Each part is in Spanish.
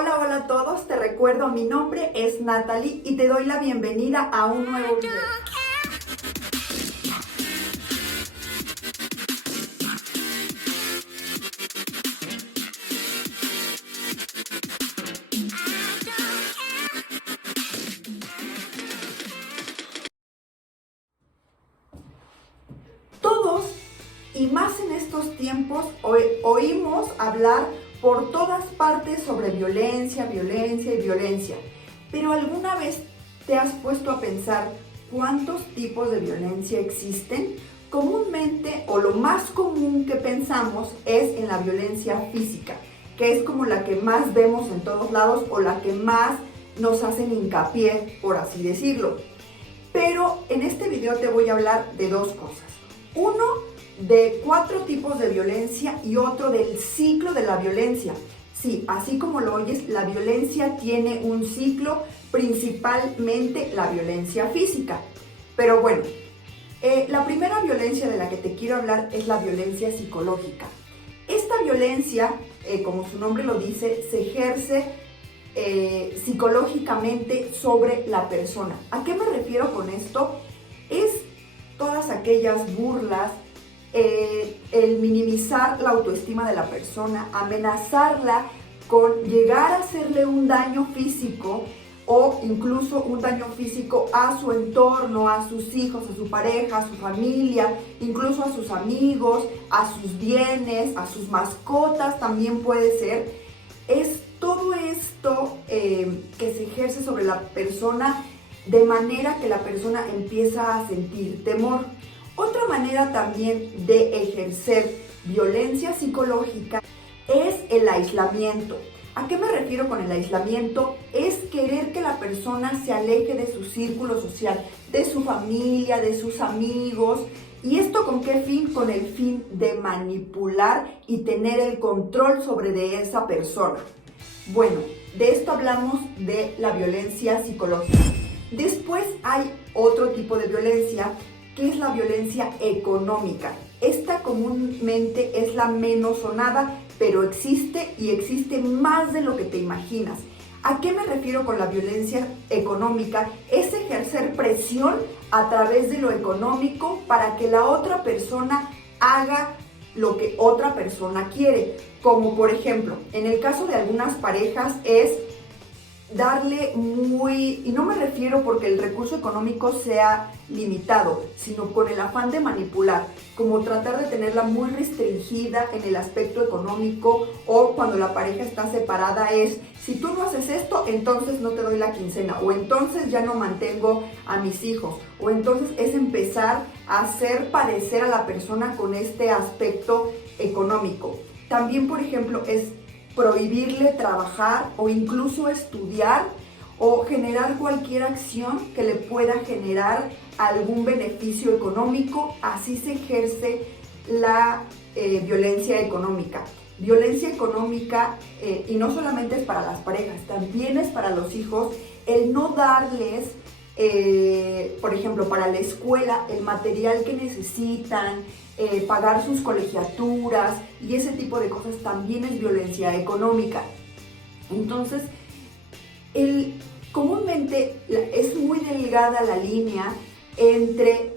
Hola, hola a todos, te recuerdo, mi nombre es Natalie y te doy la bienvenida a un nuevo video. Todos, y más en estos tiempos, oímos hablar por todas partes sobre violencia, violencia y violencia. Pero ¿alguna vez te has puesto a pensar cuántos tipos de violencia existen? Comúnmente, o lo más común que pensamos es en la violencia física, que es como la que más vemos en todos lados o la que más nos hacen hincapié, por así decirlo. Pero en este video te voy a hablar de dos cosas. Uno, de 4 tipos de violencia y otro del ciclo de la violencia. Sí, así como lo oyes, la violencia tiene un ciclo, principalmente la violencia física. Pero bueno, la primera violencia de la que te quiero hablar es la violencia psicológica. Esta violencia, como su nombre lo dice, se ejerce psicológicamente sobre la persona. ¿A qué me refiero con esto? Es todas aquellas burlas, el minimizar la autoestima de la persona, amenazarla con llegar a hacerle un daño físico o incluso un daño físico a su entorno, a sus hijos, a su pareja, a su familia, incluso a sus amigos, a sus bienes, a sus mascotas también puede ser. Es todo esto que se ejerce sobre la persona de manera que la persona empieza a sentir temor. Otra manera también de ejercer violencia psicológica es el aislamiento. ¿A qué me refiero con el aislamiento? Es querer que la persona se aleje de su círculo social, de su familia, de sus amigos. ¿Y esto con qué fin? Con el fin de manipular y tener el control sobre de esa persona. Bueno, de esto hablamos de la violencia psicológica. Después hay otro tipo de violencia, que es la violencia económica. Esta comúnmente es la menos sonada, pero existe y existe más de lo que te imaginas. ¿A qué me refiero con la violencia económica? Es ejercer presión a través de lo económico para que la otra persona haga lo que otra persona quiere. Como por ejemplo, en el caso de algunas parejas es darle y no me refiero porque el recurso económico sea limitado, sino con el afán de manipular, como tratar de tenerla muy restringida en el aspecto económico, o cuando la pareja está separada es, si tú no haces esto, entonces no te doy la quincena, o entonces ya no mantengo a mis hijos, o entonces es empezar a hacer padecer a la persona con este aspecto económico. También, por ejemplo, es prohibirle trabajar o incluso estudiar o generar cualquier acción que le pueda generar algún beneficio económico. Así se ejerce la violencia económica. Violencia económica, y no solamente es para las parejas, también es para los hijos, el no darles, por ejemplo, para la escuela, el material que necesitan, pagar sus colegiaturas y ese tipo de cosas también es violencia económica. Entonces, comúnmente es muy delgada la línea entre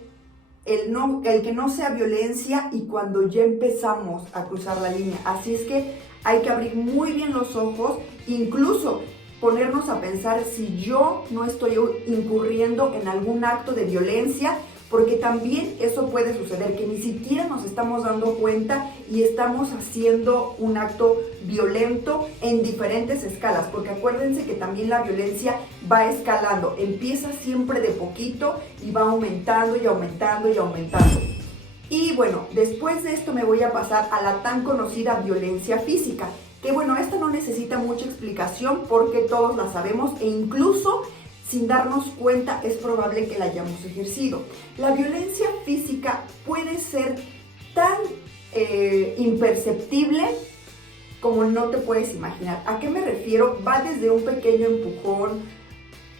el que no sea violencia y cuando ya empezamos a cruzar la línea. Así es que hay que abrir muy bien los ojos, incluso ponernos a pensar si yo no estoy incurriendo en algún acto de violencia, porque también eso puede suceder, que ni siquiera nos estamos dando cuenta y estamos haciendo un acto violento en diferentes escalas, porque acuérdense que también la violencia va escalando, empieza siempre de poquito y va aumentando y aumentando y aumentando. Y bueno, después de esto me voy a pasar a la tan conocida violencia física, que bueno, esta no necesita mucha explicación porque todos la sabemos e incluso sin darnos cuenta es probable que la hayamos ejercido. La violencia física puede ser tan imperceptible como no te puedes imaginar. ¿A qué me refiero? Va desde un pequeño empujón,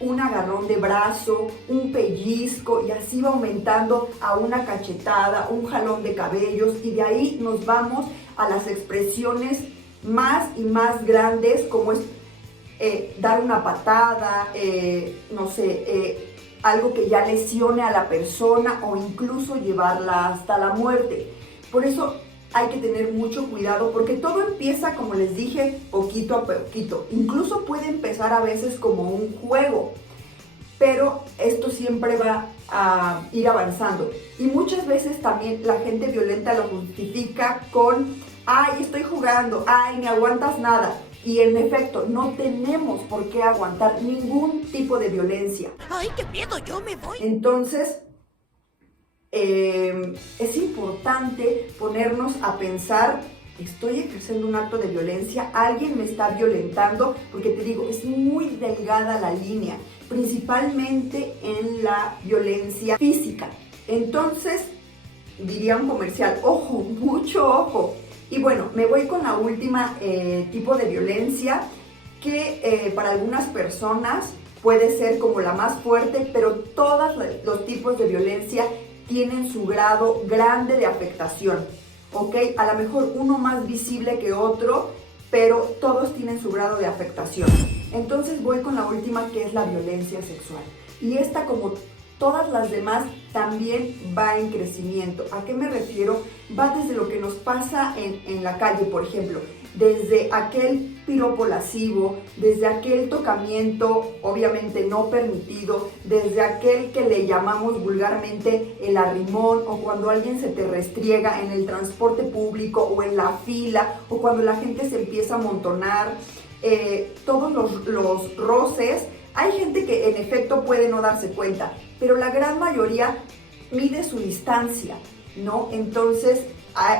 un agarrón de brazo, un pellizco, y así va aumentando a una cachetada, un jalón de cabellos, y de ahí nos vamos a las expresiones más y más grandes, como es dar una patada, no sé, algo que ya lesione a la persona o incluso llevarla hasta la muerte. Por eso hay que tener mucho cuidado porque todo empieza, como les dije, poquito a poquito. Incluso puede empezar a veces como un juego, pero esto siempre va a ir avanzando. Y muchas veces también la gente violenta lo justifica con, ay, estoy jugando, ay, ni aguantas nada. Y en efecto, no tenemos por qué aguantar ningún tipo de violencia. ¡Ay, qué miedo! ¡Yo me voy! Entonces, es importante ponernos a pensar, estoy ejerciendo un acto de violencia, alguien me está violentando, porque te digo, es muy delgada la línea, principalmente en la violencia física. Entonces, diría un comercial, ojo, mucho ojo. Y bueno, me voy con la última tipo de violencia que para algunas personas puede ser como la más fuerte, pero todos los tipos de violencia tienen su grado grande de afectación, ¿ok? A lo mejor uno más visible que otro, pero todos tienen su grado de afectación. Entonces voy con la última, que es la violencia sexual. Y esta, como todas las demás, también va en crecimiento. ¿A qué me refiero? Va desde lo que nos pasa en la calle, por ejemplo, desde aquel piropo lascivo, desde aquel tocamiento obviamente no permitido, desde aquel que le llamamos vulgarmente el arrimón, o cuando alguien se te restriega en el transporte público o en la fila, o cuando la gente se empieza a amontonar, todos los roces. Hay gente que en efecto puede no darse cuenta, pero la gran mayoría mide su distancia, ¿no? Entonces,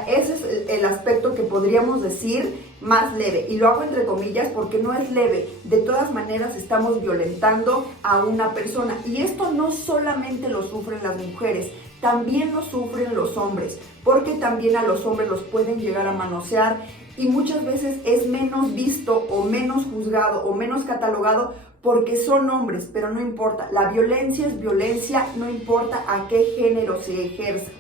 ese es el aspecto que podríamos decir más leve. Y lo hago entre comillas porque no es leve. De todas maneras estamos violentando a una persona. Y esto no solamente lo sufren las mujeres, también lo sufren los hombres. Porque también a los hombres los pueden llegar a manosear. Y muchas veces es menos visto o menos juzgado o menos catalogado porque son hombres, pero no importa. La violencia es violencia, no importa a qué género se ejerza.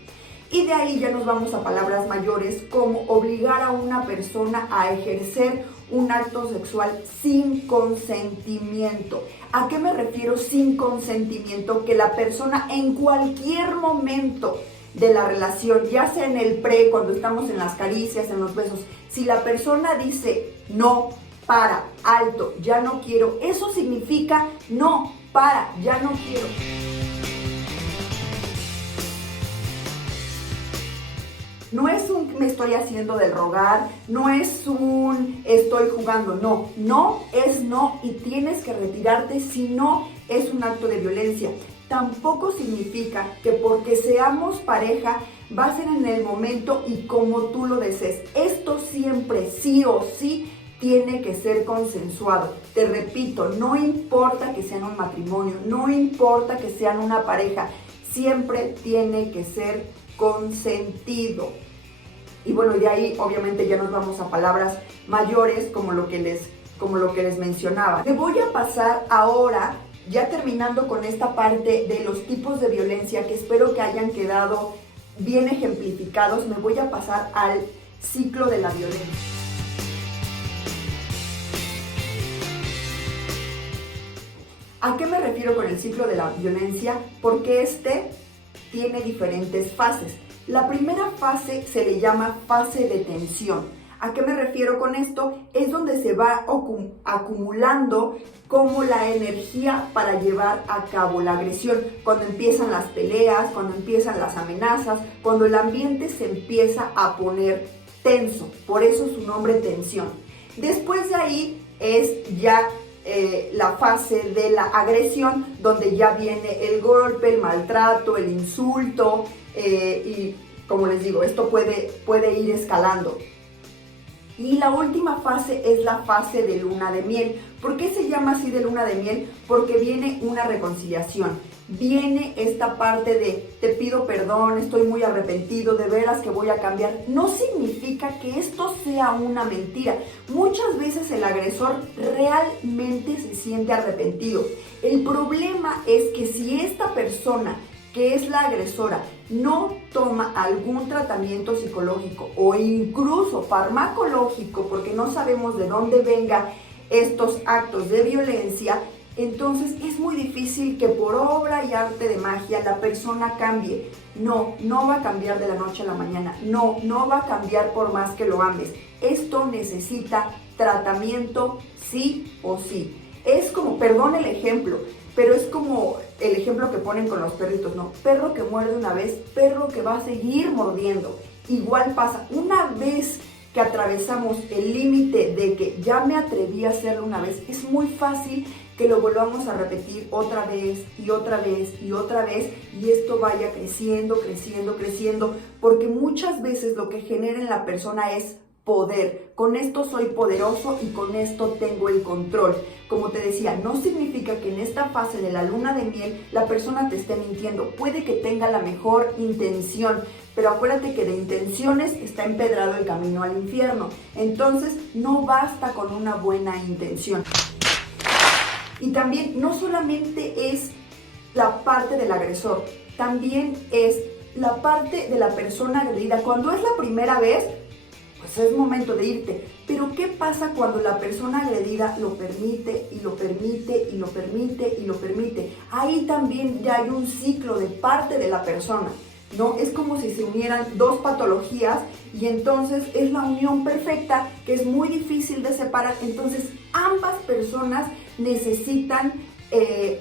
Y de ahí ya nos vamos a palabras mayores, como obligar a una persona a ejercer un acto sexual sin consentimiento. ¿A qué me refiero sin consentimiento? Que la persona en cualquier momento de la relación, ya sea en el pre, cuando estamos en las caricias, en los besos, si la persona dice no, para, alto, ya no quiero, eso significa no, para, ya no quiero. No es un me estoy haciendo del rogar, no es un estoy jugando, no. No es no y tienes que retirarte si no es un acto de violencia. Tampoco significa que porque seamos pareja va a ser en el momento y como tú lo desees. Esto siempre, sí o sí, tiene que ser consensuado. Te repito, no importa que sean un matrimonio, no importa que sean una pareja, siempre tiene que ser consentido. Y bueno, de ahí obviamente ya nos vamos a palabras mayores como lo que les mencionaba. Me voy a pasar ahora, ya terminando con esta parte de los tipos de violencia que espero que hayan quedado bien ejemplificados, me voy a pasar al ciclo de la violencia. ¿A qué me refiero con el ciclo de la violencia? Porque este tiene diferentes fases. La primera fase se le llama fase de tensión. ¿A qué me refiero con esto? Es donde se va acumulando como la energía para llevar a cabo la agresión. Cuando empiezan las peleas, cuando empiezan las amenazas, cuando el ambiente se empieza a poner tenso. Por eso su nombre, tensión. Después de ahí es ya la fase de la agresión, donde ya viene el golpe, el maltrato, el insulto, y como les digo, esto puede ir escalando. Y la última fase es la fase de luna de miel. ¿Por qué se llama así de luna de miel? Porque viene una reconciliación. Viene esta parte de te pido perdón, estoy muy arrepentido, de veras que voy a cambiar. No significa que esto sea una mentira. Muchas veces el agresor realmente se siente arrepentido. El problema es que si esta persona que es la agresora no toma algún tratamiento psicológico o incluso farmacológico, porque no sabemos de dónde venga estos actos de violencia, entonces es muy difícil que por obra y arte de magia la persona cambie. No va a cambiar de la noche a la mañana. No va a cambiar por más que lo ames. Esto necesita tratamiento sí o sí. Es como, perdón el ejemplo, pero es como el ejemplo que ponen con los perritos, ¿no? Perro que muerde una vez, perro que va a seguir mordiendo. Igual pasa, una vez que atravesamos el límite de que ya me atreví a hacerlo una vez, es muy fácil que lo volvamos a repetir otra vez y otra vez y otra vez, y esto vaya creciendo, porque muchas veces lo que genera en la persona es poder. Con esto soy poderoso y con esto tengo el control. Como te decía, no significa que en esta fase de la luna de miel la persona te esté mintiendo. Puede que tenga la mejor intención, pero acuérdate que de intenciones está empedrado el camino al infierno. Entonces no basta con una buena intención. Y también no solamente es la parte del agresor, también es la parte de la persona agredida. Cuando es la primera vez, pues es momento de irte. Pero ¿qué pasa cuando la persona agredida lo permite y lo permite y lo permite y lo permite? Ahí también ya hay un ciclo de parte de la persona, ¿no? Es como si se unieran dos patologías y entonces es la unión perfecta que es muy difícil de separar. Entonces ambas personas necesitan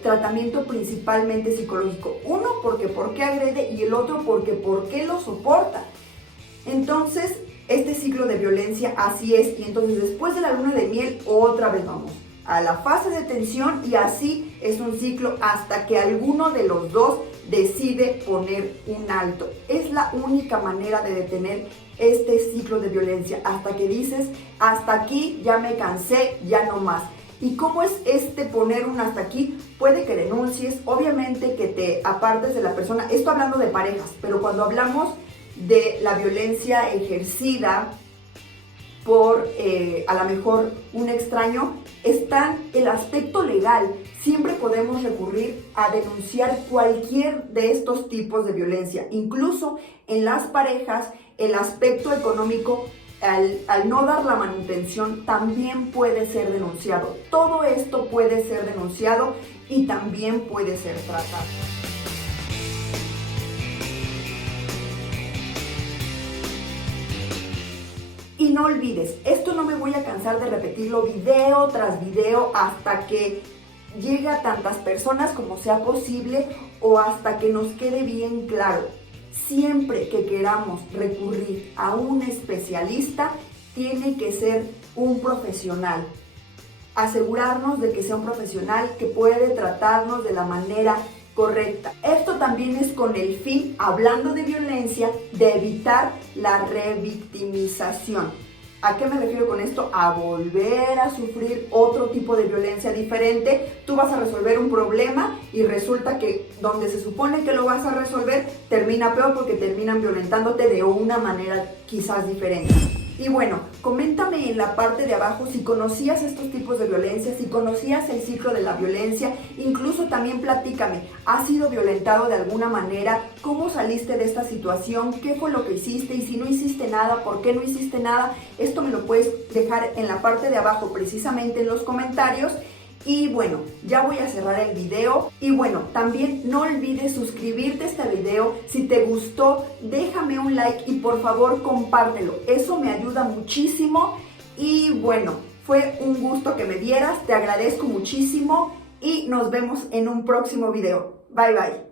tratamiento principalmente psicológico. Uno porque por qué agrede y el otro porque por qué lo soporta. Entonces este ciclo de violencia así es, y entonces después de la luna de miel otra vez vamos a la fase de tensión y así es un ciclo hasta que alguno de los dos decide poner un alto. Es la única manera de detener este ciclo de violencia, hasta que dices, hasta aquí, ya me cansé, ya no más. ¿Y cómo es poner un hasta aquí? Puede que denuncies, obviamente que te apartes de la persona, esto hablando de parejas, pero cuando hablamos de la violencia ejercida por a lo mejor un extraño, está el aspecto legal. Siempre podemos recurrir a denunciar cualquier de estos tipos de violencia. Incluso en las parejas, el aspecto económico, al no dar la manutención, también puede ser denunciado. Todo esto puede ser denunciado y también puede ser tratado. Y no olvides, esto no me voy a cansar de repetirlo video tras video hasta que llegue a tantas personas como sea posible o hasta que nos quede bien claro. Siempre que queramos recurrir a un especialista, tiene que ser un profesional. Asegurarnos de que sea un profesional que puede tratarnos de la manera correcta. Esto también es con el fin, hablando de violencia, de evitar la revictimización. ¿A qué me refiero con esto? A volver a sufrir otro tipo de violencia diferente. Tú vas a resolver un problema y resulta que donde se supone que lo vas a resolver termina peor porque terminan violentándote de una manera quizás diferente. Y bueno, coméntame en la parte de abajo si conocías estos tipos de violencia, si conocías el ciclo de la violencia, incluso también platícame, ¿has sido violentado de alguna manera? ¿Cómo saliste de esta situación? ¿Qué fue lo que hiciste? Y si no hiciste nada, ¿por qué no hiciste nada? Esto me lo puedes dejar en la parte de abajo, precisamente en los comentarios. Y bueno, ya voy a cerrar el video. Y bueno, también no olvides suscribirte a este video. Si te gustó, déjame un like y por favor compártelo. Eso me ayuda muchísimo. Y bueno, fue un gusto que me dieras. Te agradezco muchísimo y nos vemos en un próximo video. Bye bye.